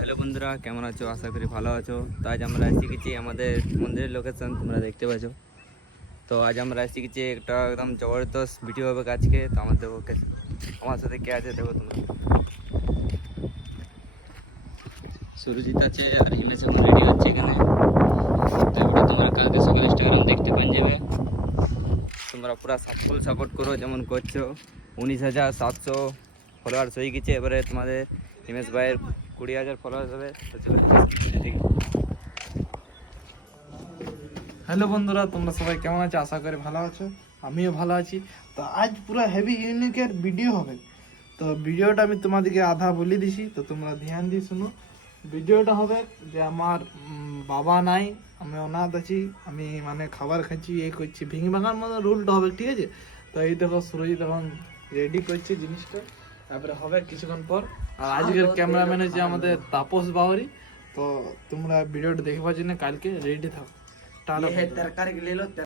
Hello বন্ধুরা, কেমন আছো? আশা করি ভালো আছো। তো আজ আমরা এসে গেছি আমাদের মন্দিরের লোকেশন, তোমরা দেখতে পাচ্ছ। তো আজ আমরা এসে গেছি একটা একদম জবরদস্ত ভিডিও হবে আজকে। তো আমার সাথে কে আছে দেখো তোমরা। সুরজিৎ আছে আর হিমেশ এখন রেডি হচ্ছে এখানে। তারপরে তোমরা কালকে সকালে ইনস্টাগ্রাম দেখতে পান যাবে। তোমরা পুরো ফুল সাপোর্ট করো যেমন করছো। 19,700 ফলোয়ার্স হয়ে গেছে। এবারে তোমাদের হিমেশ ভাইয়ের 20,000 ফলোয়ার্স হবে। তো চলো দেখি। হ্যালো বন্ধুরা, তোমরা সবাই কেমন আছো? আশা করি ভালো আছো, আমিও ভালো আছি। তো আজ পুরো হেভি ইউনিকের ভিডিও হবে। তো ভিডিওটা আমি তোমাদেরকে আধা বলে দিছি, তো তোমরা ধ্যান দিয়ে শুনো। ভিডিওটা হবে যে আমার বাবা নাই, আমি অনাথ আছি, আমি মানে খাবার খাচ্ছি, এই করছি, ভেঙে ভাঙার মতো রুলটা হবে, ঠিক আছে? তো এই দেখো সুরজিৎ এখন রেডি করছে জিনিসটা, তারপরে হবে কিছুক্ষণ পর। আর আজকের ক্যামেরাম্যান হচ্ছে আমাদের তাপস বাউরি। তো তোমরা ভিডিওটা দেখবার জন্য কালকে রেডি থাকো। টাটা। तरकारी ले लो।